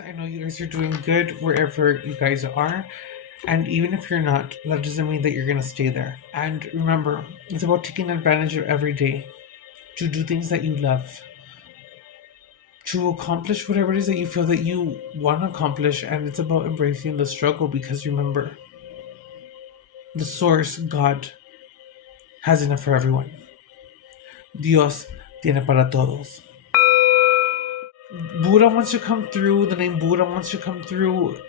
I know you guys are doing good wherever you guys are. And even if you're not, that doesn't mean that you're going to stay there. And remember, it's about taking advantage of every day to do things that you love, to accomplish whatever it is that you feel that you want to accomplish. And it's about embracing the struggle because remember, the source, God, has enough for everyone. Dios tiene para todos. Buddha wants to come through, the name Buddha wants to come through,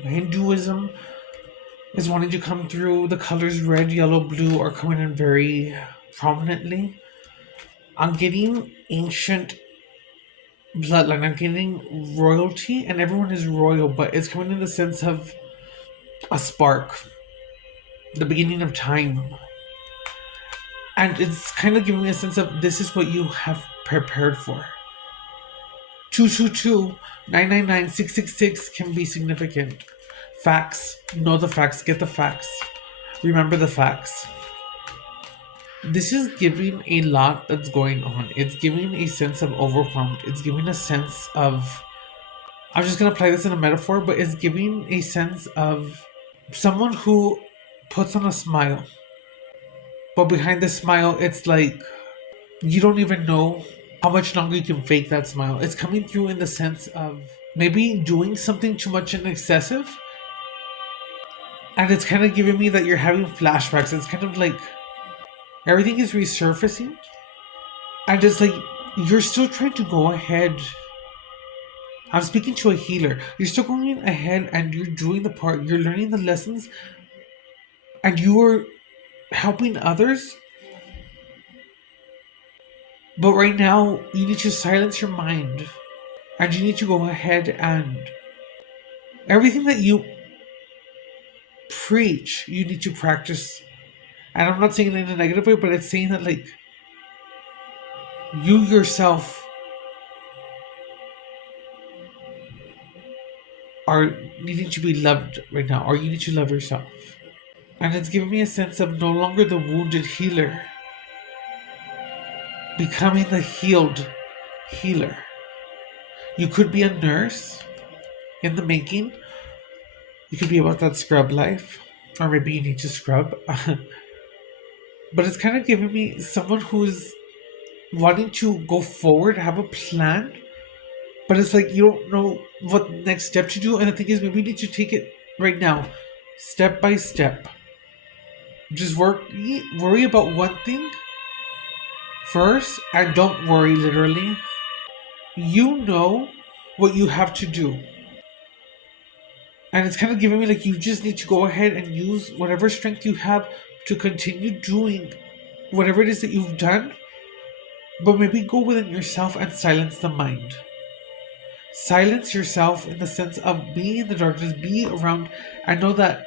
Hinduism is wanting to come through. The colors red, yellow, blue are coming in very prominently. I'm getting ancient bloodline. I'm getting royalty, and everyone is royal, but it's coming in the sense of a spark, the beginning of time. And it's kind of giving me a sense of this is what you have prepared for. 222 999 666 can be significant. Facts. Know the facts. Get the facts. Remember the facts. This is giving a lot that's going on. It's giving a sense of overwhelmed. It's giving a sense of. I'm just going to apply this in a metaphor, but it's giving a sense of someone who puts on a smile. But behind the smile, it's like you don't even know how much longer you can fake that smile. It's coming through in the sense of maybe doing something too much and excessive. And it's kind of giving me that you're having flashbacks. It's kind of like everything is resurfacing. And it's like you're still trying to go ahead. I'm speaking to a healer. You're still going ahead and you're doing the part. You're learning the lessons. And you are helping others. But right now, you need to silence your mind. And you need to go ahead and everything that you preach, you need to practice. And I'm not saying it in a negative way, but it's saying that, like, you yourself are needing to be loved right now, or you need to love yourself. And it's giving me a sense of no longer the wounded healer, becoming the healed healer. You could be a nurse in the making. You could be about that scrub life, or maybe you need to scrub. But it's kind of giving me someone who's wanting to go forward, have a plan, but it's like you don't know what next step to do. And the thing is, maybe we need to take it right now, step by step. Just worry about one thing first, and don't worry literally. You know what you have to do. And it's kind of giving me like you just need to go ahead and use whatever strength you have to continue doing whatever it is that you've done. But maybe go within yourself and silence the mind. Silence yourself in the sense of being in the darkness, be around, and know that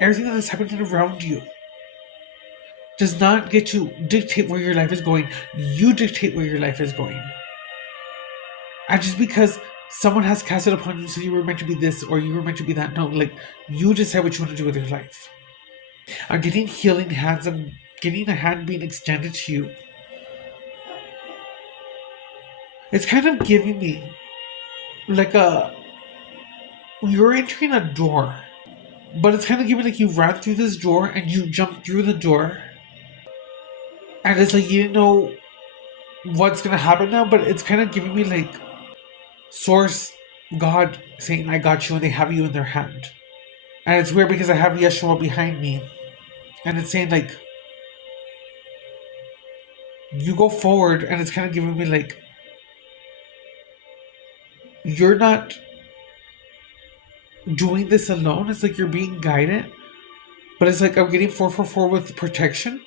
everything that is happening around you does not get to dictate where your life is going. You dictate where your life is going. And just because someone has cast it upon you, so you were meant to be this or you were meant to be that, no, like you decide what you want to do with your life. I'm getting healing hands. I'm getting a hand being extended to you. It's kind of giving me like you're entering a door, but it's kind of giving like you ran through this door and you jumped through the door, and it's like you didn't know what's gonna happen now, but it's kind of giving me like source, God saying I got you, and they have you in their hand. And it's weird because I have Yeshua behind me, and it's saying like you go forward, and it's kind of giving me like you're not doing this alone. It's like you're being guided, but it's like I'm getting 444 with protection.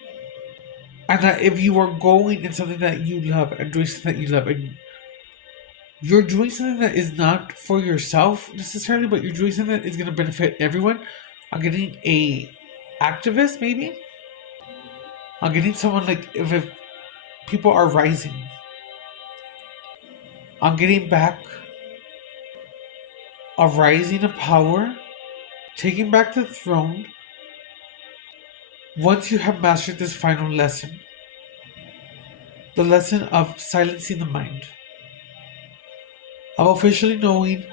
And that if you are going in something that you love and doing something that you love, and you're doing something that is not for yourself necessarily, but you're doing something that is going to benefit everyone. I'm getting a activist, maybe. I'm getting someone like if people are rising. I'm getting back a rising of power, taking back the throne. Once you have mastered this final lesson, the lesson of silencing the mind, of officially knowing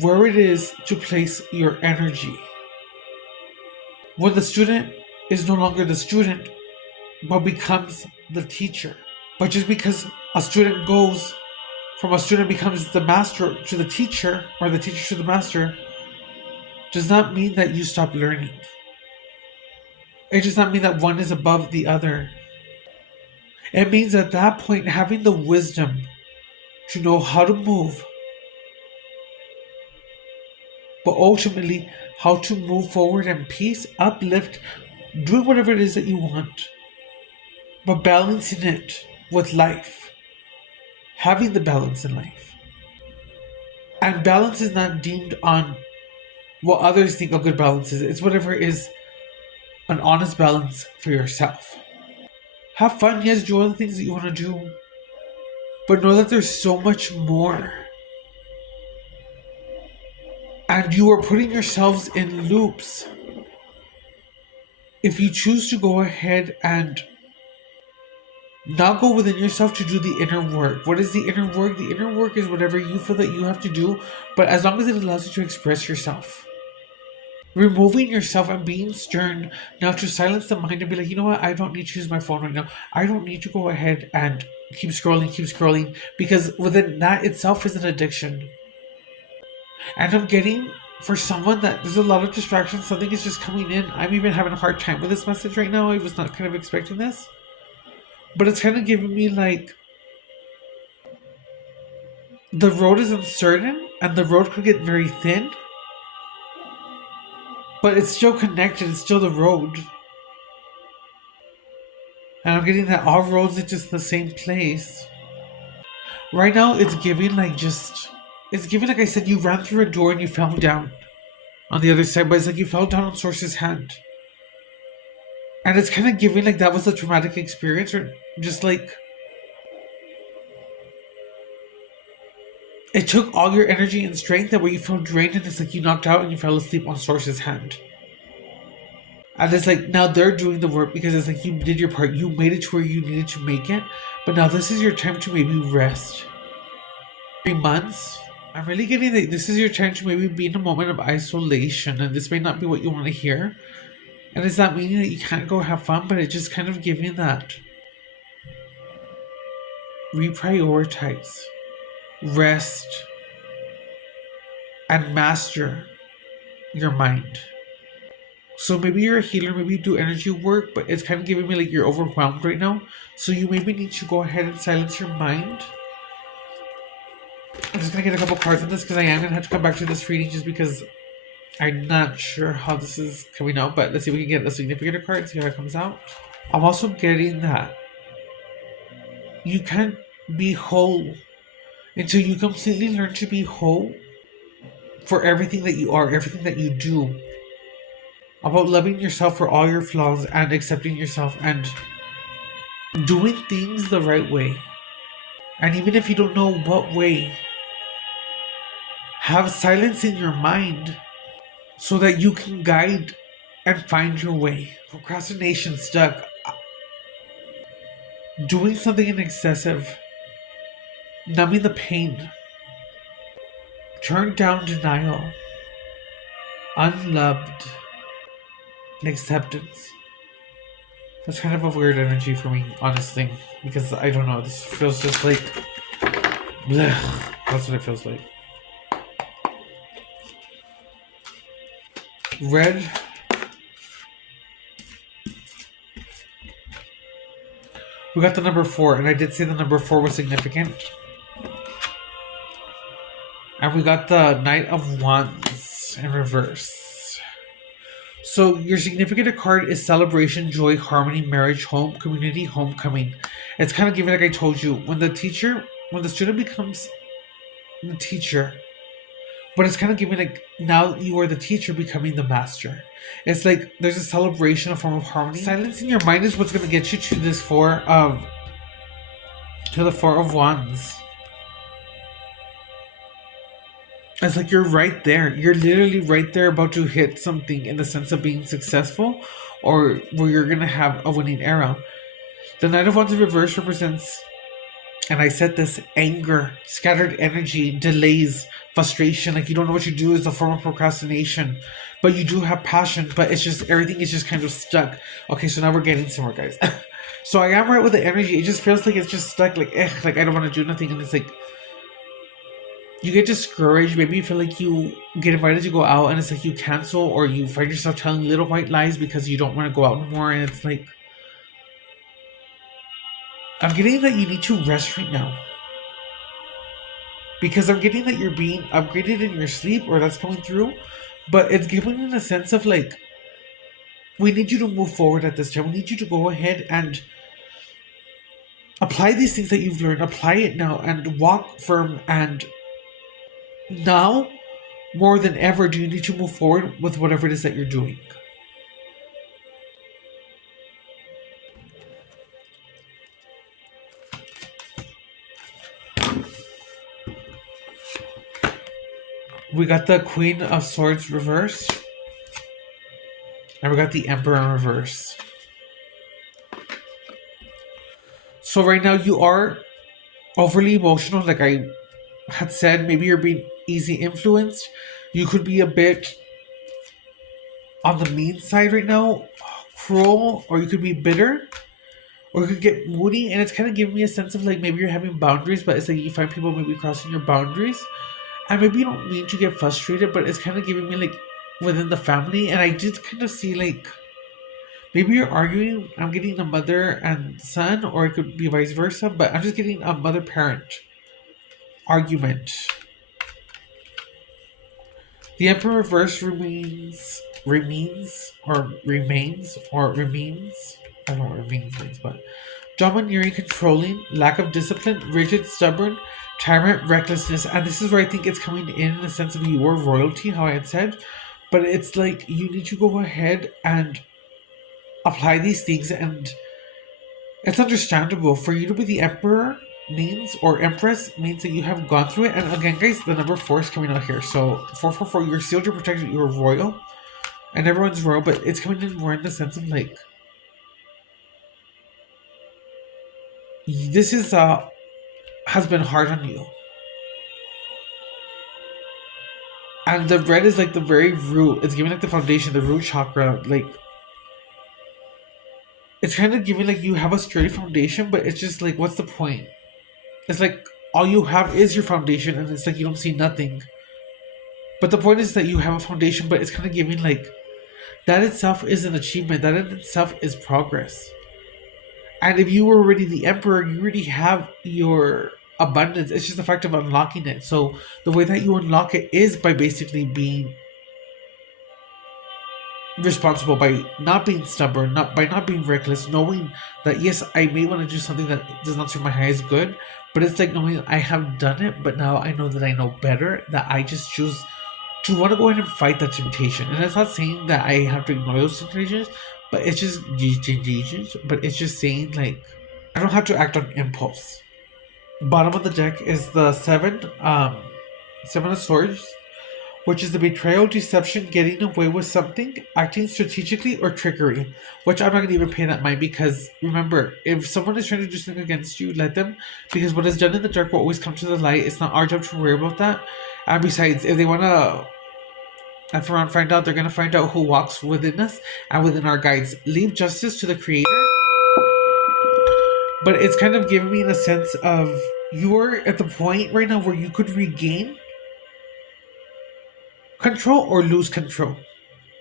where it is to place your energy. When the student is no longer the student, but becomes the teacher. But just because a student goes from a student becomes the master to the teacher, or the teacher to the master, does not mean that you stop learning. It does not mean that one is above the other. It means at that point having the wisdom to know how to move, but ultimately how to move forward in peace, uplift, doing whatever it is that you want, but balancing it with life, having the balance in life. And balance is not deemed on what others think a good balance is. It's whatever is an honest balance for yourself. Have fun, yes, do all the things that you want to do, but know that there's so much more. And you are putting yourselves in loops if you choose to go ahead and not go within yourself to do the inner work. What is the inner work? The inner work is whatever you feel that you have to do, but as long as it allows you to express yourself. Removing yourself and being stern now to silence the mind and be like, you know what, I don't need to use my phone right now. I don't need to go ahead and keep scrolling, because within that itself is an addiction. And I'm getting, for someone that there's a lot of distractions, something is just coming in. I'm even having a hard time with this message right now. I was not kind of expecting this. But it's kind of giving me like, the road is uncertain and the road could get very thin. But it's still connected, it's still the road. And I'm getting that all roads lead to the same place. Right now it's giving like I said, you ran through a door and you fell down on the other side, but it's like you fell down on Source's hand. And it's kind of giving like that was a traumatic experience, or just like it took all your energy and strength, that where you felt drained and it's like you knocked out and you fell asleep on Source's hand. And it's like now they're doing the work, because it's like you did your part, you made it to where you needed to make it, but now this is your time to maybe rest. 3 months, I'm really getting that this is your time to maybe be in a moment of isolation, and this may not be what you want to hear. And it's not meaning that you can't go have fun, but it's just kind of giving that. Reprioritize, rest, and master your mind. So maybe you're a healer, maybe you do energy work, but it's kind of giving me like you're overwhelmed right now. So you maybe need to go ahead and silence your mind. I'm just going to get a couple cards on this, because I am going to have to come back to this reading just because I'm not sure how this is coming out. But let's see if we can get a significant card and see how it comes out. I'm also getting that you can't be whole until you completely learn to be whole for everything that you are, everything that you do. About loving yourself for all your flaws and accepting yourself and doing things the right way. And even if you don't know what way, have silence in your mind so that you can guide and find your way. Procrastination, stuck, doing something in excessive, numbing the pain, turn down denial, unloved, and acceptance. That's kind of a weird energy for me, honestly, because I don't know, this feels just like blech. That's what it feels like. Red. We got the number 4, and I did say the number 4 was significant. And we got the Knight of Wands in reverse. So your significant card is celebration, joy, harmony, marriage, home, community, homecoming. It's kind of giving, like I told you, when the student becomes the teacher, but it's kind of giving like now you are the teacher becoming the master. It's like there's a celebration, a form of harmony. Silencing your mind is what's going to get you to the 4 of Wands. It's like you're right there. You're literally right there about to hit something in the sense of being successful, or where you're going to have a winning arrow. The Knight of Wands in reverse represents And I said this: anger, scattered energy, delays, frustration, like you don't know what you do, is a form of procrastination. But you do have passion, but it's just everything is just kind of stuck. Okay, so now we're getting somewhere, guys. So I am right with the energy. It just feels like it's just stuck, like like I don't want to do nothing, and it's like you get discouraged. Maybe you feel like you get invited to go out, and it's like you cancel, or you find yourself telling little white lies because you don't want to go out anymore, and it's like I'm getting that you need to rest right now. Because I'm getting that you're being upgraded in your sleep, or that's coming through, but it's giving me a sense of like, we need you to move forward at this time. We need you to go ahead and apply these things that you've learned, apply it now, and walk firm. And now, more than ever, do you need to move forward with whatever it is that you're doing. We got the Queen of Swords reverse, and we got the Emperor in reverse. So right now you are overly emotional, like I had said. Maybe you're being easy influenced. You could be a bit on the mean side right now, cruel, or you could be bitter, or you could get moody. And it's kind of giving me a sense of like maybe you're having boundaries, but it's like you find people maybe crossing your boundaries, and maybe you don't mean to get frustrated, but it's kind of giving me like within the family. And I did kind of see like maybe you're arguing. I'm getting a mother and son, or it could be vice versa, but I'm just getting a mother parent argument. The Emperor reverse remains. I don't know what remains means, but domineering, controlling, lack of discipline, rigid, stubborn, tyrant, recklessness. And this is where I think it's coming in the sense of your royalty, how I had said. But it's like you need to go ahead and apply these things, and it's understandable for you to be the emperor means, or empress means, that you have gone through it. And again, guys, the number 4 is coming out here. So 444, you're sealed, you're protected, you're royal, and everyone's royal. But it's coming in more in the sense of like this is has been hard on you. And the red is like the very root. It's giving like the foundation, the root chakra. Like it's kind of giving like you have a sturdy foundation, but it's just like, what's the point? It's like all you have is your foundation, and it's like you don't see nothing. But the point is that you have a foundation, but it's kind of giving like that itself is an achievement. That in itself is progress. And if you were already the emperor, you already have your abundance. It's just the fact of unlocking it. So the way that you unlock it is by basically being responsible, by not being stubborn, by not being reckless, knowing that yes, I may want to do something that does not serve my highest good, but it's like knowing I have done it, but now I know that I know better, that I just choose to want to go ahead and fight that temptation. And it's not saying that I have to ignore those temptations, but it's just but it's just saying like I don't have to act on impulse. Bottom of the deck is the seven of swords, which is the betrayal, deception, getting away with something, acting strategically, or trickery. Which I'm not going to even pay that mind, because remember, if someone is trying to do something against you, let them. Because what is done in the dark will always come to the light. It's not our job to worry about that. And besides, if they want to F around, find out, they're going to find out who walks within us and within our guides. Leave justice to the Creator. But it's kind of giving me in a sense of you're at the point right now where you could regain control or lose control.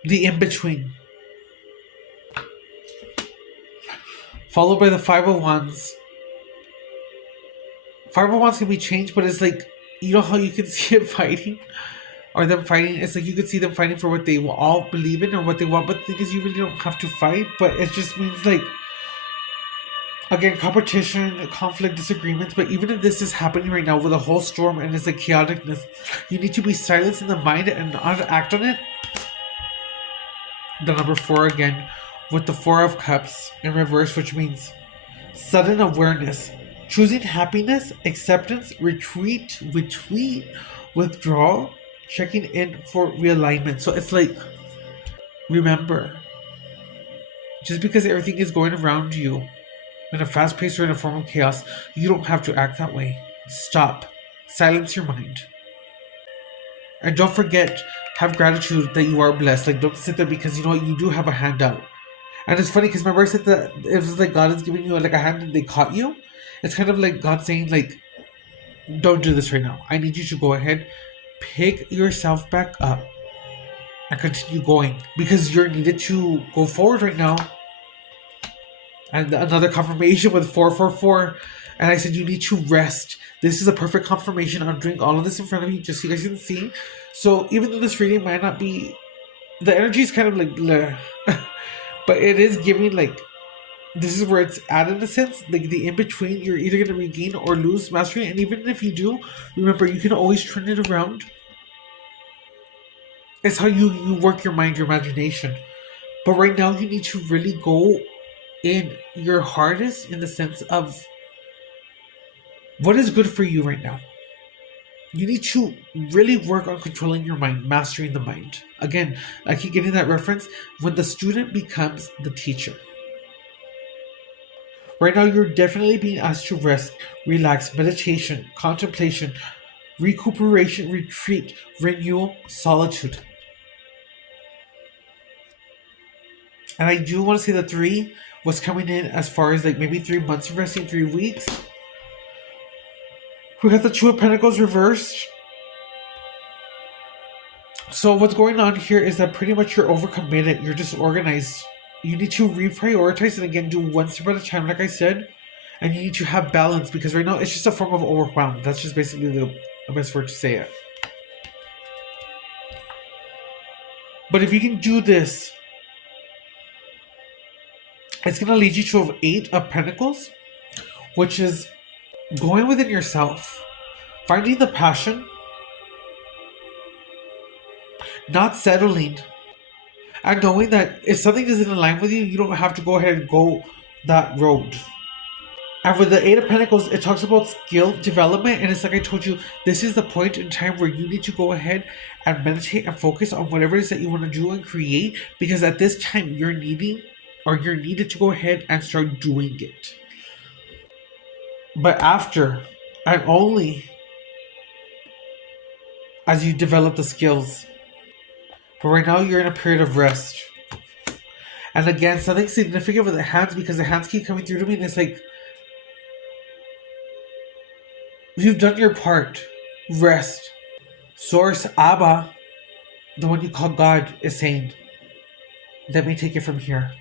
The in between. Followed by the 5 of Wands. 5 of Wands can be changed, but it's like, you know how you can see it fighting? Or them fighting? It's like you could see them fighting for what they all believe in or what they want, but the thing is, you really don't have to fight, but it just means like, again, competition, conflict, disagreements. But even if this is happening right now with a whole storm and it's like chaoticness, you need to be silenced in the mind and not act on it. The number 4 again, with the 4 of Cups in reverse, which means sudden awareness, choosing happiness, acceptance, retreat, withdrawal, checking in for realignment. So it's like, remember, just because everything is going around you, in a fast pace or in a form of chaos, you don't have to act that way. Stop. Silence your mind. And don't forget, have gratitude that you are blessed. Like, don't sit there because you know what, you do have a handout. And it's funny because remember I said that it was like God is giving you like a hand and they caught you? It's kind of like God saying, like, don't do this right now. I need you to go ahead, pick yourself back up, and continue going because you're needed to go forward right now. And another confirmation with 444. And I said, you need to rest. This is a perfect confirmation. I'm doing all of this in front of you just so you guys can see. So even though this reading might not be, the energy is kind of like bleh, but it is giving like, this is where it's at in a sense. Like the in between, you're either going to regain or lose mastery. And even if you do, remember, you can always turn it around. It's how you work your mind, your imagination. But right now, you need to really go in your hardest in the sense of what is good for you right now. You need to really work on controlling your mind, mastering the mind. Again, I keep getting that reference when the student becomes the teacher. Right now, you're definitely being asked to rest, relax, meditation, contemplation, recuperation, retreat, renewal, solitude. And I do want to say the 3 was coming in as far as like maybe 3 months of resting, 3 weeks. We got the 2 of Pentacles reversed. So what's going on here is that pretty much you're overcommitted, you're disorganized. You need to reprioritize and again do one step at a time, like I said. And you need to have balance because right now it's just a form of overwhelm. That's just basically the best word to say it. But if you can do this, it's going to lead you to an 8 of Pentacles, which is going within yourself, finding the passion, not settling, and knowing that if something doesn't align with you, you don't have to go ahead and go that road. And with the 8 of Pentacles, it talks about skill development, and it's like I told you, this is the point in time where you need to go ahead and meditate and focus on whatever it is that you want to do and create, because at this time you're needed to go ahead and start doing it. But after and only as you develop the skills. But right now you're in a period of rest. And again, something significant with the hands because the hands keep coming through to me, and it's like, you've done your part. Rest. Source, Abba, the one you call God, is saying, let me take it from here.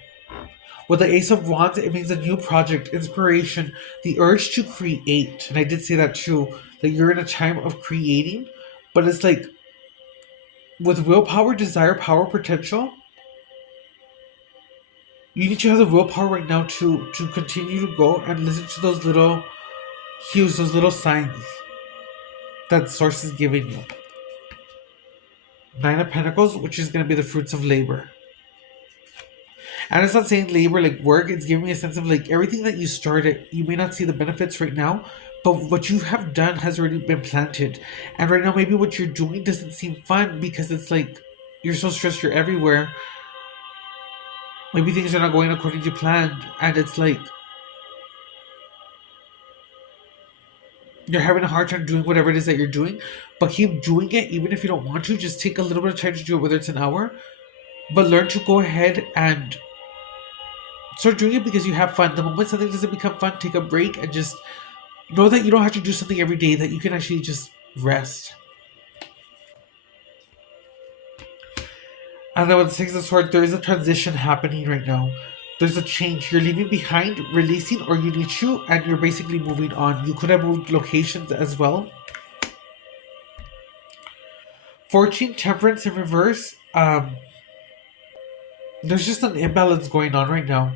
With the Ace of Wands, it means a new project, inspiration, the urge to create. And I did say that too, that you're in a time of creating, but it's like with willpower, desire, power, potential, you need to have the willpower right now to continue to go and listen to those little cues, those little signs that Source is giving you. 9 of Pentacles, which is going to be the fruits of labor. And it's not saying labor like work, it's giving me a sense of like everything that you started, you may not see the benefits right now, but what you have done has already been planted. And right now, maybe what you're doing doesn't seem fun because it's like you're so stressed, you're everywhere. Maybe things are not going according to plan, and it's like you're having a hard time doing whatever it is that you're doing, but keep doing it even if you don't want to. Just take a little bit of time to do it, whether it's an hour, but learn to go ahead and start doing it because you have fun. The moment something doesn't become fun, take a break and just know that you don't have to do something every day, that you can actually just rest. And then with the Six of Swords, there is a transition happening right now. There's a change. You're leaving behind, releasing, or you need to, and you're basically moving on. You could have moved locations as well. Fortune, Temperance in reverse. There's just an imbalance going on right now.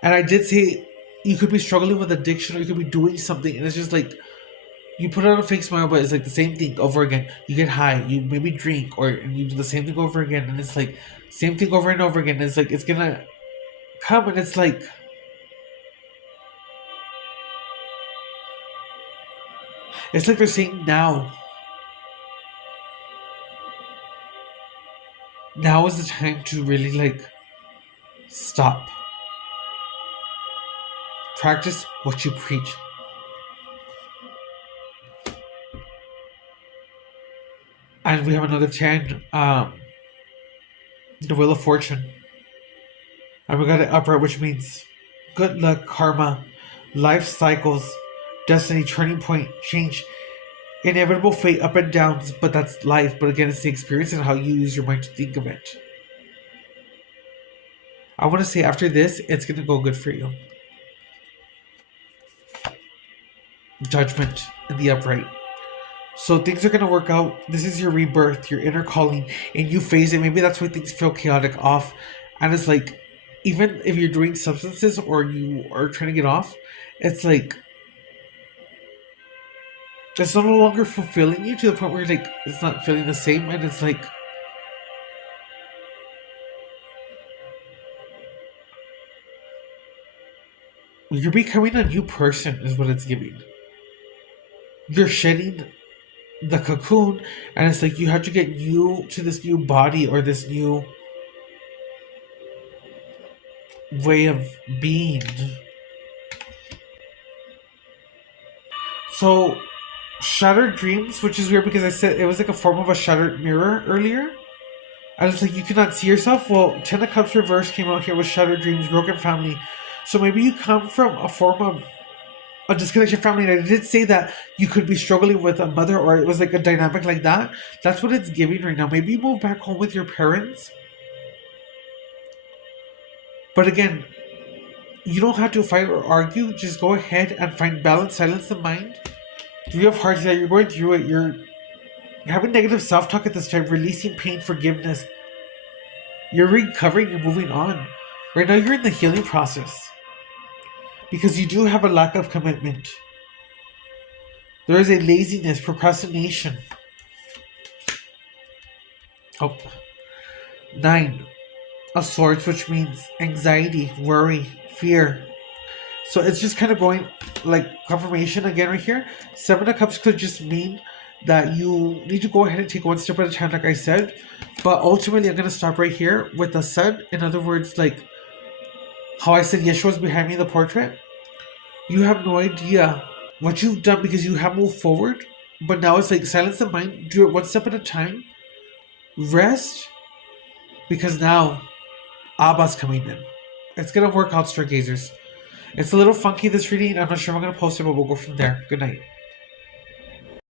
And I did say you could be struggling with addiction or you could be doing something, and it's just like you put on a fake smile, but it's like the same thing over again. You get high, you maybe drink, or you do the same thing over again, and it's like same thing over and over again. It's like it's gonna come, and it's like they're saying now. Now is the time to really like stop. Practice what you preach. And we have another 10, the Wheel of Fortune. And we got it upright, which means good luck, karma, life cycles, destiny, turning point, change, inevitable fate, up and downs, but that's life. But again, it's the experience and how you use your mind to think of it. I want to say after this, it's going to go good for you. Judgment in the upright. So things are going to work out. This is your rebirth, your inner calling, and you phase it. Maybe that's why things feel chaotic, off. And it's like, even if you're doing substances or you are trying to get off, it's like, it's no longer fulfilling you to the point where like it's not feeling the same, and it's like you're becoming a new person is what it's giving. You're shedding the cocoon, and it's like you have to get you to this new body or this new way of being. So shattered dreams, which is weird because I said it was like a form of a shattered mirror earlier. And it's like you cannot see yourself. Well, Ten of Cups reverse came out here with shattered dreams, broken family. So maybe you come from a form of a disconnected family. And I did say that you could be struggling with a mother, or it was like a dynamic like that. That's what it's giving right now. Maybe you move back home with your parents. But again, you don't have to fight or argue. Just go ahead and find balance, silence the mind. Three of Hearts, that you're going through it. You're having negative self-talk at this time, releasing pain, forgiveness. You're recovering, you're moving on. Right now you're in the healing process. Because you do have a lack of commitment. There is a laziness, procrastination. Oh. 9 of Swords, which means anxiety, worry, fear. So it's just kind of going like confirmation again right here. 7 of Cups could just mean that you need to go ahead and take one step at a time, like I said. But ultimately, I'm going to stop right here with the Sun. In other words, like how I said Yeshua's behind me in the portrait. You have no idea what you've done because you have moved forward. But now it's like silence the mind. Do it one step at a time. Rest. Because now Abba's coming in. It's going to work out, stargazers. It's a little funky, this reading. I'm not sure if I'm going to post it, but we'll go from there. Good night.